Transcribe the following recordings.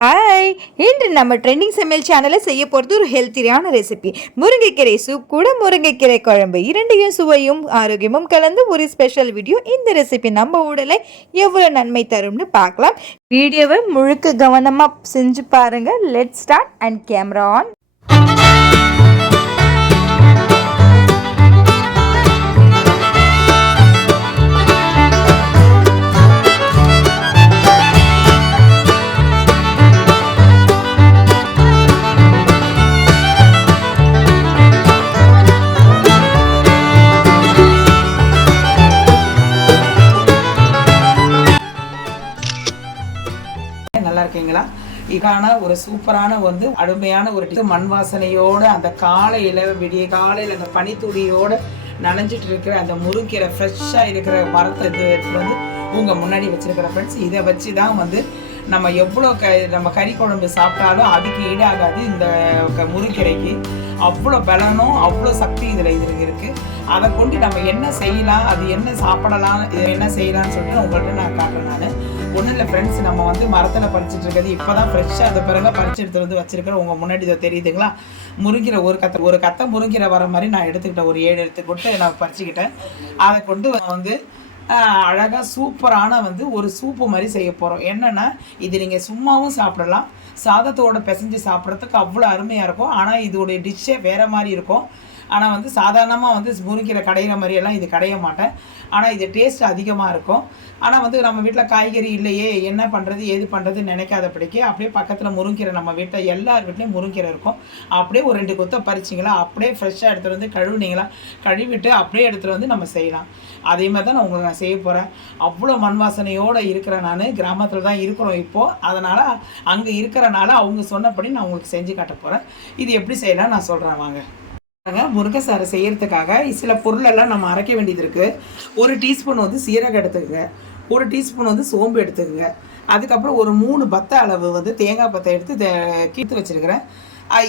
Hi இன்று நம்ம trending சமையல் சேனலில் செய்ய போகிறது ஒரு ஹெல்த்தியான ரெசிபி முருங்கைக்கீரை சூப் கூட முருங்கைக்கீரை குழம்பு. இரண்டையும் சுவையும் ஆரோக்கியமும் கலந்து ஒரு ஸ்பெஷல் வீடியோ இந்த ரெசிபி நம்ம உடலை எவ்வளோ நன்மை தரும்னு பார்க்கலாம். வீடியோவை முழுக்க கவனமாக செஞ்சு பாருங்கள் let start and camera on இதுக்கான ஒரு சூப்பரான வந்து அருமையான ஒரு மண் வாசனையோட அந்த காலையில் விடிய காலையில் அந்த பனித்துளியோடு நனைஞ்சிட்டு இருக்கிற அந்த முறுக்கீரை ஃப்ரெஷ்ஷாக இருக்கிற மரத்தை இது வந்து உங்கள் முன்னாடி வச்சுருக்கிற ஃப்ரெண்ட்ஸ் இதை வச்சு தான் வந்து நம்ம எவ்வளோ க நம்ம கறி குழம்பு சாப்பிட்டாலும் அதுக்கு ஈடாகாது இந்த க- அவ்வளோ பலனும் அவ்வளோ சக்தி இதில் இது இருக்கு. அதை கொண்டு நம்ம என்ன செய்யலாம் அது என்ன சாப்பிடலாம் இது என்ன செய்யலாம்னு சொல்லிட்டு உங்கள்கிட்ட நான் காட்டுறேன் நான். ஒன்றும் இல்லை ஃப்ரெண்ட்ஸ் நம்ம வந்து மரத்தில் பறிச்சிட்டு இருக்கிறது இப்போ தான் ஃப்ரெஷ்ஷாக அது பிறகு பறிச்சு எடுத்து வந்து வச்சிருக்கிறேன் உங்கள் முன்னாடி இதை தெரியுதுங்களா? முருங்கிற ஒரு கத்தை ஒரு கத்தை முருங்கிற வர மாதிரி நான் எடுத்துக்கிட்டேன் ஒரு ஏழு எடுத்துக்கிட்டு நான் பறிச்சுக்கிட்டேன். அதை கொண்டு வந்து அழகாக சூப்பரான வந்து ஒரு சூப்பு மாதிரி செய்ய போகிறோம் என்னென்னா இது நீங்கள் சும்மாவும் சாப்பிடலாம். சாதத்தோட பிசைஞ்சு சாப்பிட்றதுக்கு அவ்வளோ அருமையாக இருக்கும். ஆனால் இதோடைய டிஷ்ஷே வேறு மாதிரி இருக்கும். ஆனால் வந்து சாதாரணமாக வந்து முறுக்கிற கடையிற மாதிரியெல்லாம் இது கடைய மாட்டேன். ஆனால் இது டேஸ்ட் அதிகமாக இருக்கும். ஆனால் வந்து நம்ம வீட்டில் காய்கறி இல்லையே என்ன பண்ணுறது ஏது பண்ணுறது நினைக்காதபடிக்கு அப்படியே பக்கத்தில் முருங்கீரை நம்ம வீட்டில் எல்லார் வீட்லேயும் முருங்கீரை இருக்கும். அப்படியே ஒரு ரெண்டு கொத்தை பறிச்சிங்களா அப்படியே ஃப்ரெஷ்ஷாக எடுத்துகிட்டு வந்து கழுவுனீங்களா கழுவிட்டு அப்படியே எடுத்துகிட்டு வந்து நம்ம செய்யலாம். அதே மாதிரி தான் நான் உங்களுக்கு நான் செய்ய போகிறேன் அவ்வளோ மண் வாசனையோடு இருக்கிறேன் நான். கிராமத்தில் தான் இருக்கிறோம் இப்போது அதனால் அங்கே இருக்கிறனால அவங்க சொன்னபடி நான் உங்களுக்கு செஞ்சு காட்ட போகிறேன் இது எப்படி செய்யலாம் நான் சொல்கிறேன் வாங்க. முருங்கை சாறு செய்யறதுக்காக சில பொருளெல்லாம் நம்ம அரைக்க வேண்டியது இருக்குது ஒரு டீஸ்பூன் வந்து சீரகம் எடுத்துக்கோங்க. ஒரு டீஸ்பூன் வந்து சோம்பு எடுத்துக்கோங்க. அதுக்கப்புறம் ஒரு மூணு பத்த அளவு வந்து தேங்காய் பத்தை எடுத்து தே- கீத்து வச்சிருக்கிறேன்.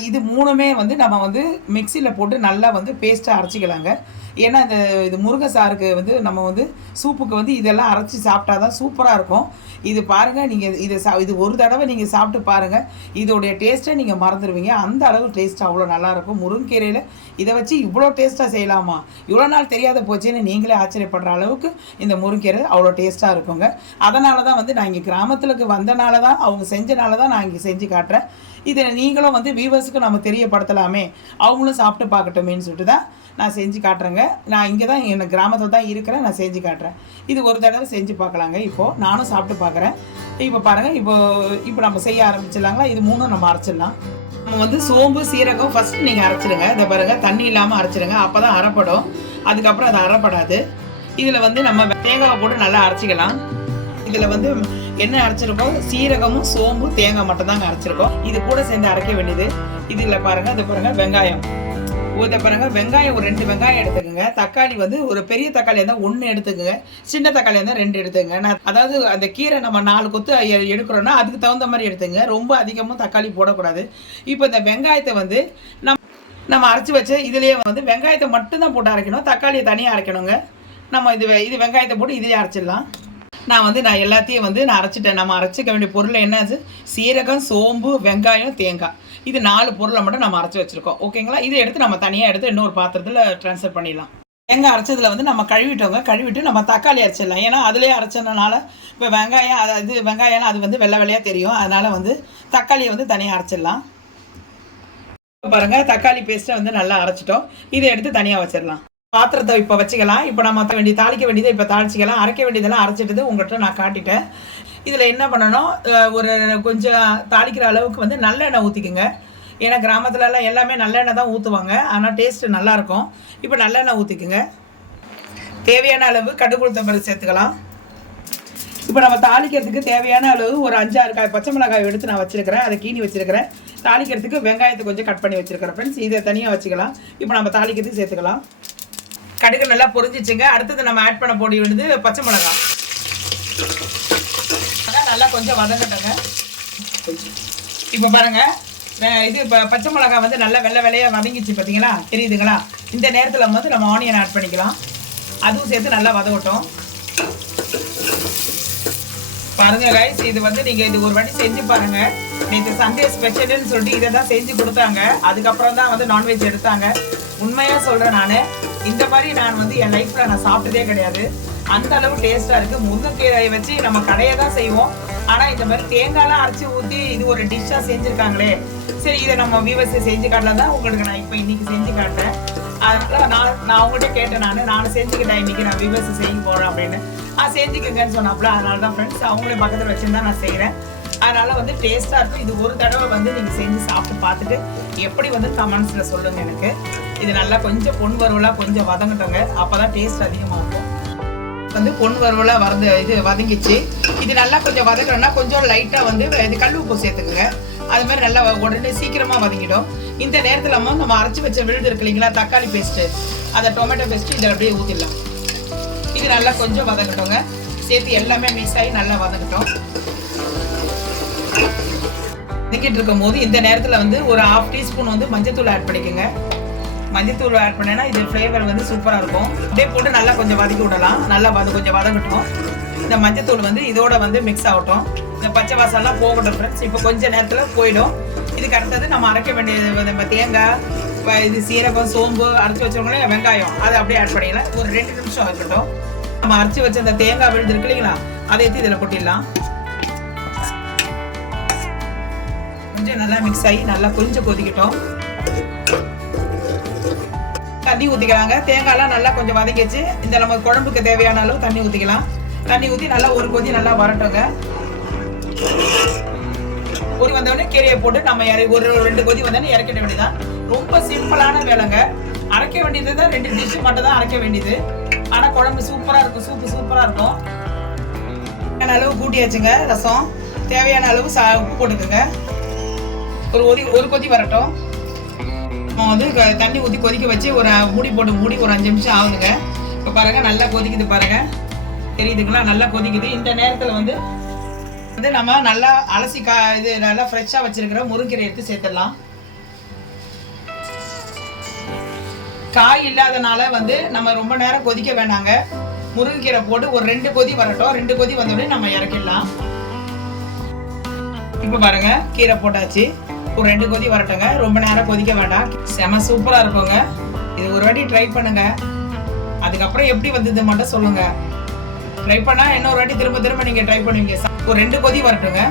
இது மூணுமே வந்து நம்ம வந்து மிக்சியில் போட்டு நல்லா வந்து பேஸ்ட்டாக அரைச்சிக்கலாங்க. ஏன்னா இந்த இது முருங்கை சாருக்கு வந்து நம்ம வந்து சூப்புக்கு வந்து இதெல்லாம் அரைச்சி சாப்பிட்டா தான் சூப்பராக இருக்கும். இது பாருங்கள் நீங்கள் இதை சா இது ஒரு தடவை நீங்கள் சாப்பிட்டு பாருங்கள் இதோடைய டேஸ்ட்டை நீங்கள் மறந்துடுவீங்க அந்த அளவு டேஸ்ட் அவ்வளோ நல்லாயிருக்கும் முருங்கீரையில் இதை வச்சு இவ்வளோ டேஸ்ட்டாக செய்யலாமா? இவ்வளோ நாள் தெரியாத போச்சுன்னு நீங்களே ஆச்சரியப்படுற அளவுக்கு இந்த முருங்கீரை அவ்வளோ டேஸ்ட்டாக இருக்குங்க. அதனால தான் வந்து நான் இங்கே கிராமத்துக்கு வந்தனால தான் அவங்க செஞ்சனால தான் நான் இங்கே செஞ்சு காட்டுறேன். இதை நீங்களும் வந்து வியூவர்ஸுக்கு நம்ம தெரியப்படுத்தலாமே. அவங்களும் சாப்பிட்டு பார்க்கட்டுமேன்னு சொல்லிட்டு தான் நான் செஞ்சு காட்டுறேங்க. நான் இங்கே தான் என் கிராமத்தில் தான் இருக்கிறேன். நான் செஞ்சு காட்டுறேன். இது ஒரு தடவை செஞ்சு பார்க்கலாங்க இப்போது நானும் சாப்பிட்டு பார்க்குறேன். இப்போ பாருங்கள் இப்போ இப்போ நம்ம செய்ய ஆரம்பிச்சிடலாங்களா? இது மூணும் நம்ம அரைச்சிடலாம். நம்ம வந்து சோம்பு சீரகம் ஃபஸ்ட்டு நீங்கள் அரைச்சிடுங்க. இதை பாருங்கள் தண்ணி இல்லாமல் அரைச்சிடுங்க. அப்போ தான் அரைப்படும். அதுக்கப்புறம் அது அரைப்படாது. இதில் வந்து நம்ம தேங்காவை போட்டு நல்லா அரைச்சிக்கலாம். இதில் வந்து என்ன அரைச்சிருக்கோம்? சீரகமும் சோம்பு தேங்காய் மட்டும் தாங்க அரைச்சிருக்கோம். இது கூட சேர்ந்து அரைக்க வேண்டியது. இதில் பாருங்க இது பாருங்கள் வெங்காயம். இதை பிறகு வெங்காயம் ஒரு ரெண்டு வெங்காயம் எடுத்துக்கோங்க. தக்காளி வந்து ஒரு பெரிய தக்காளி இருந்தால் ஒன்று எடுத்துக்கோங்க. சின்ன தக்காளி இருந்தால் ரெண்டு எடுத்துக்கங்க. நான் அதாவது அந்த கீரை நம்ம நாலு கொத்து எடுக்கிறோன்னா அதுக்கு தகுந்த மாதிரி எடுத்துங்க ரொம்ப அதிகமாக தக்காளி போடக்கூடாது. இப்போ இந்த வெங்காயத்தை வந்து நம்ம நம்ம அரைச்சி வச்ச இதுலேயே வந்து வெங்காயத்தை மட்டும்தான் போட்டு அரைக்கணும். தக்காளியை தனியாக அரைக்கணுங்க. நம்ம இது இது வெங்காயத்தை போட்டு இதையே அரைச்சிடலாம். நான் வந்து நான் எல்லாத்தையும் வந்து நான் அரைச்சிட்டேன். நம்ம அரைச்சிக்க வேண்டிய பொருள் என்னது? சீரகம் சோம்பு வெங்காயம் தேங்காய். இது நாலு பொருளை மட்டும் நம்ம அரைச்சி வச்சுருக்கோம். ஓகேங்களா இதை எடுத்து நம்ம தனியாக எடுத்து இன்னொரு பாத்திரத்தில் ட்ரான்ஸ்ஃபர் பண்ணிடலாம். தேங்காய் அரைச்சதில் வந்து நம்ம கழுவிட்டோங்க. கழுவிட்டு நம்ம தக்காளி அரைச்சிடலாம். ஏன்னா அதுலேயே அரைச்சதுனால இப்போ வெங்காயம் அது இது அது வந்து வெள்ளை வெள்ளையாக தெரியும். அதனால் வந்து தக்காளியை வந்து தனியாக அரைச்சிடலாம். பாருங்கள் தக்காளி பேஸ்ட்டை வந்து நல்லா அரைச்சிட்டோம். இதை எடுத்து தனியாக வச்சிடலாம். பாத்திரத்தை இப்போ வச்சுக்கலாம். இப்போ நம்ம மற்ற வேண்டிய தாளிக்க வேண்டியதை இப்போ தாளிச்சிக்கலாம். அரைக்க வேண்டியதெல்லாம் அரைச்சிட்டு உங்கள்கிட்ட நான் காட்டிட்டேன். இதில் என்ன பண்ணணும்? ஒரு கொஞ்சம் தாளிக்கிற அளவுக்கு வந்து நல்லெண்ணெய் ஊற்றிக்குங்க ஏன்னா கிராமத்துலலாம் எல்லாமே நல்லெண்ணெய் தான் ஊற்றுவாங்க ஆனால் டேஸ்ட்டு நல்லாயிருக்கும் இப்போ நல்லெண்ணெய் ஊற்றிக்குங்க தேவையான அளவு கடுகுளுத்தம் பருப்பு சேர்த்துக்கலாம். இப்போ நம்ம தாளிக்கிறதுக்கு தேவையான அளவு ஒரு அஞ்சாறு காய் பச்சை மிளகாய் எடுத்து நான் வச்சுருக்கிறேன். அதை கீனி வச்சுருக்கிறேன். தாளிக்கிறதுக்கு வெங்காயத்தை கொஞ்சம் கட் பண்ணி வச்சுருக்கிறேன் ஃப்ரெண்ட்ஸ் இதை தனியாக வச்சுக்கலாம். இப்போ நம்ம தாளிக்கிறதுக்கு சேர்த்துக்கலாம். கடுகு நல்லா பொரிஞ்சிச்சுங்க. அடுத்தது நம்ம ஆட் பண்ண போடி வந்து பச்சை மிளகாய். நல்லா கொஞ்சம் வதங்கட்டங்க. இப்போ பாருங்க அஹ் இது இப்போ பச்சை மிளகாய் வந்து நல்லா வெள்ளை வெள்ளையாக வதங்கிச்சு பார்த்தீங்களா தெரியுதுங்களா? இந்த நேரத்தில் வந்து நம்ம ஆனியன் ஆட் பண்ணிக்கலாம். அதுவும் சேர்த்து நல்லா வதங்கட்டும். பாருங்க கைஸ் இது வந்து நீங்க இது ஒரு வாட்டி செஞ்சு பாருங்க. நேற்று சண்டே ஸ்பெஷல்னு சொல்லிட்டு இதை தான் செஞ்சு கொடுத்தாங்க. அதுக்கப்புறம் தான் வந்து நான்வெஜ் எடுத்தாங்க. உண்மையா சொல்றேன் நான். இந்த மாதிரி நான் வந்து என் லைஃப்ல நான் சாப்பிட்டதே கிடையாது. அந்த அளவு டேஸ்டா இருக்கு. முருங்கைக்கீரை வச்சு நம்ம கடையை தான் செய்வோம். ஆனா இந்த மாதிரி தேங்காய்லாம் அரைச்சி ஊத்தி இது ஒரு டிஷ்ஷா செஞ்சிருக்காங்களே. சரி இதை நம்ம விவசாயம் செஞ்சு காட்டலாம் தான் உங்களுக்கு நான் இப்போ இன்னைக்கு செஞ்சு காட்டுறேன். அதனால நான் நான் அவங்ககிட்ட கேட்டேன் நான். நானும் செஞ்சுக்கிட்டேன். இன்னைக்கு நான் விவசாயம் செய்ய போறேன் அப்படின்னு. ஆ செஞ்சுக்கங்கன்னு சொன்னாப்புல. அதனால தான் ஃப்ரெண்ட்ஸ் அவங்களே பக்கத்தில் வச்சுருந்தா நான் செய்கிறேன் அதனால வந்து டேஸ்ட்டாக இருக்கும். இது ஒரு தடவை வந்து நீங்கள் செஞ்சு சாப்பிட்டு பார்த்துட்டு எப்படி வந்து கமெண்ட்ஸ்ல சொல்லுங்கள் எனக்கு. இது நல்லா கொஞ்சம் பொன் வறுவலாக கொஞ்சம் வதங்கட்டோங்க. அப்போ தான் டேஸ்ட் அதிகமாக இருக்கும். வந்து பொன் வறுவலாக வரது இது வதங்கிச்சு. இது நல்லா கொஞ்சம் வதக்கணும்னா கொஞ்சம் லைட்டாக வந்து இது கல் உப்பு சேர்த்துக்குங்க. அது மாதிரி நல்லா உடனே சீக்கிரமாக வதங்கிடும். இந்த நேரத்தில் நம்ம நம்ம அரைச்சி வச்ச விழுது இருக்கு இல்லைங்களா தக்காளி பேஸ்ட்டு அதை டொமேட்டோ பேஸ்ட்டு இதில் அப்படியே ஊற்றிடலாம் இது நல்லா கொஞ்சம் வதங்கட்டுங்க. சேர்த்து எல்லாமே மிக்ஸ் ஆகி நல்லா வதங்கட்டும். வதக்கிட்டு இருக்கும் போது இந்த நேரத்தில் வந்து ஒரு ஹாஃப் டீஸ்பூன் வந்து மஞ்சத்தூள் ஆட் பண்ணிக்கோங்க. மஞ்சத்தூள் ஆட் பண்ணேன்னா இது ஃப்ளேவர் வந்து சூப்பராக இருக்கும். அப்படியே போட்டு நல்லா கொஞ்சம் வதக்கி விடலாம். நல்லா வந்து கொஞ்சம் வதங்கட்டும். இந்த மஞ்சத்தூள் வந்து இதோட வந்து மிக்ஸ் ஆகட்டும். இந்த பச்சை வாசம்லாம் போகட்டும் ஃப்ரெண்ட்ஸ் இப்போ கொஞ்ச நேரத்தில் போயிடும். இதுக்கு அடுத்தது நம்ம அரைக்க வேண்டியது நம்ம தேங்காய் இது சீரகம் சோம்பு அரைச்சி வச்சவங்களே வெங்காயம். அதை அப்படியே ஆட் பண்ணிடலாம். ஒரு ரெண்டு நிமிஷம் இருக்கட்டும். நம்ம அரைச்சி வச்ச அந்த தேங்காய் விழுது இருக்கு இல்லைங்களா? அதை எடுத்து இதில் கொட்டிடலாம். கொஞ்சம் நல்லா மிக்ஸ் ஆகி நல்லா கொஞ்சம் கொதிக்கட்டும். தண்ணி ஊற்றிக்கலாங்க தேங்காய்லாம் நல்லா கொஞ்சம் வதக்கிச்சு இந்த நம்ம குழம்புக்கு தேவையான அளவு தண்ணி ஊற்றிக்கலாம் தண்ணி ஊற்றி நல்லா ஒரு கொதி நல்லா வரட்டுங்க. ஒரு வந்தவொடனே கீரையை போட்டு நம்ம இறை ஒரு ரெண்டு கொதி வந்தோடனே இறக்கிட வேண்டியதான் ரொம்ப சிம்பிளான வேலைங்க. அரைக்க வேண்டியது தான் ரெண்டு டிஷ் மட்டும் தான் அரைக்க வேண்டியது. ஆனால் குழம்பு சூப்பராக இருக்கும். சூப்பு சூப்பராக இருக்கும். அளவு கூட்டியாச்சுங்க. ரசம். தேவையான அளவு சா உப்பு போட்டுக்கோங்க. ஒரு ஒரு கொதி வரட்டும். நம்ம வந்து தண்ணி ஊற்றி கொதிக்க வச்சு ஒரு மூடி போட்டு மூடி ஒரு அஞ்சு நிமிஷம் ஆகுதுங்க இப்போ பாருங்க நல்லா கொதிக்குது பாருங்க. தெரியுதுங்களா? நல்லா கொதிக்குது. இந்த நேரத்தில் வந்து வந்து நம்ம நல்லா அலசி கா இது நல்லா ஃப்ரெஷ்ஷாக வச்சிருக்கிற முருங்கீரை எடுத்து சேர்த்துடலாம். காய் இல்லாதனால வந்து நம்ம ரொம்ப நேரம் கொதிக்க வேணாங்க. முருங்கைக்கீரை போட்டு ஒரு ரெண்டு கொதி வரட்டும். ரெண்டு கொதி வந்தோடனே நம்ம இறக்கிடலாம். இப்போ பாருங்க கீரை போட்டாச்சு. ஒரு ரெண்டு கொதி வரட்டுங்க. ரொம்ப நேரம் கொதிக்க வேண்டாம். செம சூப்பராக இருக்குங்க. இது ஒரு வாட்டி ட்ரை பண்ணுங்க. அதுக்கப்புறம் எப்படி வந்தது மட்டும் சொல்லுங்க. ட்ரை பண்ணா இன்னொரு வாட்டி திரும்ப திரும்ப நீங்க ட்ரை பண்ணுவீங்க. ஒரு ரெண்டு கொதி வரட்டுங்க.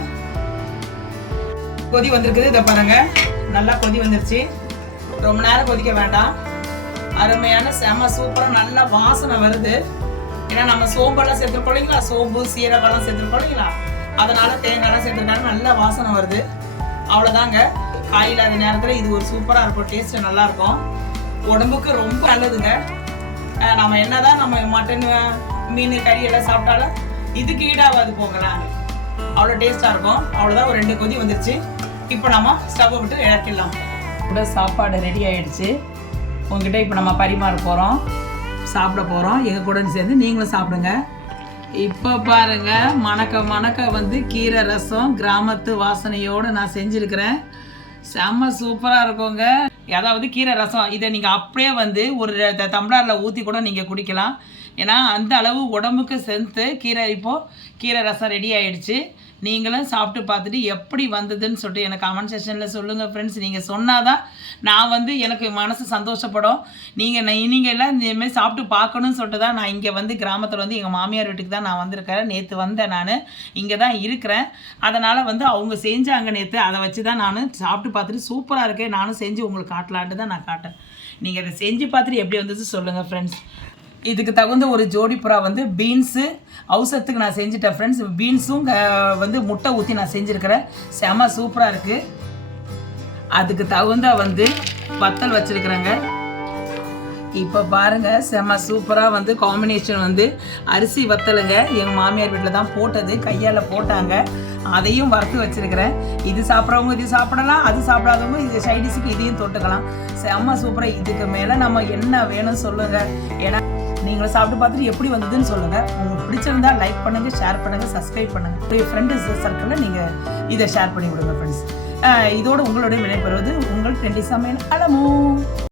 கொதி வந்திருக்குது. இதை பாருங்க. நல்லா கொதி வந்துருச்சு. ரொம்ப நேரம் கொதிக்க வேண்டாம். அருமையான செம சூப்பராக நல்ல வாசனை வருது. ஏன்னா நம்ம சோம்பெல்லாம் சேர்த்துருக்கோம் இல்லைங்களா? சோம்பு சீரகம்லாம் சேர்த்துருக்கோம் இல்லைங்களா? அதனால தேங்காய்லாம் சேர்த்துருக்காங்க நல்ல வாசனை வருது. அவ்வளோதாங்க காய் இல்லாத நேரத்தில் இது ஒரு சூப்பராக இருக்கும். டேஸ்ட்டு நல்லாயிருக்கும். உடம்புக்கு ரொம்ப நல்லதுங்க. அஹ் நம்ம என்னதான் நம்ம மட்டன் மீன் கறி எல்லாம் சாப்பிட்டாலும் இதுக்கு ஈடாகாது போங்களேன். அவ்வளோ டேஸ்ட்டாக இருக்கும். அவ்வளோதான் ஒரு ரெண்டு கொதி வந்துருச்சு. இப்போ நம்ம ஸ்டவ்வை விட்டு இறக்கிடலாம். கூட சாப்பாடு ரெடி ஆயிடுச்சு. உங்ககிட்ட இப்போ நம்ம பரிமாற போகிறோம் சாப்பிட போகிறோம் எங்கள் கூட சேர்ந்து நீங்களும் சாப்பிடுங்க. இப்போ பாருங்க மணக்க மணக்க வந்து கீரை ரசம் கிராமத்து வாசனையோடு நான் செஞ்சுருக்கிறேன். செம்ம சூப்பராக இருக்குங்க. அதாவது கீரை ரசம் இதை நீங்கள் அப்படியே வந்து ஒரு த- ஊற்றி கூட நீங்கள் குடிக்கலாம். ஏன்னா அந்த அளவு உடம்புக்கு சென்த்து கீரை இப்போது கீரை ரசம் ரெடி ஆயிடுச்சு. நீங்களும் சாப்பிட்டு பார்த்துட்டு எப்படி வந்ததுன்னு சொல்லிட்டு எனக்கு கமெண்ட் செக்ஷனில் சொல்லுங்கள் ஃப்ரெண்ட்ஸ் நீங்கள் சொன்னாதான் நான் வந்து எனக்கு மனசு சந்தோஷப்படும். நீங்கள் நீங்கள் எல்லாம் இந்தமாதிரி சாப்பிட்டு பார்க்கணும்னு சொல்லிட்டு தான் நான் இங்கே வந்து கிராமத்தில் வந்து எங்கள் மாமியார் வீட்டுக்கு தான் நான் வந்திருக்கிறேன் நேற்று வந்தேன் நான். இங்கே தான் இருக்கிறேன். அதனால் வந்து அவங்க செஞ்சாங்க நேற்று அதை வச்சு தான் நான் சாப்பிட்டு பார்த்துட்டு சூப்பராக இருக்கேன். நானும் செஞ்சு உங்களுக்கு காட்டலான்ட்டு தான் நான் காட்டேன் நீங்கள் அதை செஞ்சு பார்த்துட்டு எப்படி வந்தது சொல்லுங்கள் ஃப்ரெண்ட்ஸ் இதுக்கு தகுந்த ஒரு ஜோடி புறா வந்து பீன்ஸு. அவசரத்துக்கு நான் செஞ்சுட்டேன் ஃப்ரெண்ட்ஸ் பீன்ஸும் வந்து முட்டை ஊற்றி நான் செஞ்சுருக்கிறேன். செம சூப்பராக இருக்குது அதுக்கு தகுந்த வந்து வத்தல் வச்சுருக்குறேங்க. இப்போ பாருங்கள் செம சூப்பராக வந்து காம்பினேஷன் வந்து அரிசி வத்தலுங்க. எங்கள் மாமியார் வீட்டில் தான் போட்டது கையால் போட்டாங்க. அதையும் வறுத்து வச்சிருக்கிறேன். இது சாப்பிட்றவங்க இது சாப்பிடலாம் அது சாப்பிடாதவங்க இது சைடிஷுக்கு இதையும் தொட்டுக்கலாம். செம்ம சூப்பராக இதுக்கு மேலே நம்ம என்ன வேணும் சொல்லுங்கள் ஏன்னா நீங்களும் சாப்பிட்டு பார்த்துட்டு எப்படி வந்ததுன்னு சொல்லுங்கள் உங்களுக்கு பிடிச்சிருந்தா லைக் பண்ணுங்கள் ஷேர் பண்ணுங்கள் சப்ஸ்கிரைப் பண்ணுங்கள் உங்களுடைய ஃப்ரெண்டு சர்க்கிளில் நீங்கள் இதை ஷேர் பண்ணி விடுங்க ஃப்ரெண்ட்ஸ் இதோட உங்களுடைய விடைபெறுவது உங்கள் ட்ரெண்டி சமையல் அலமோ.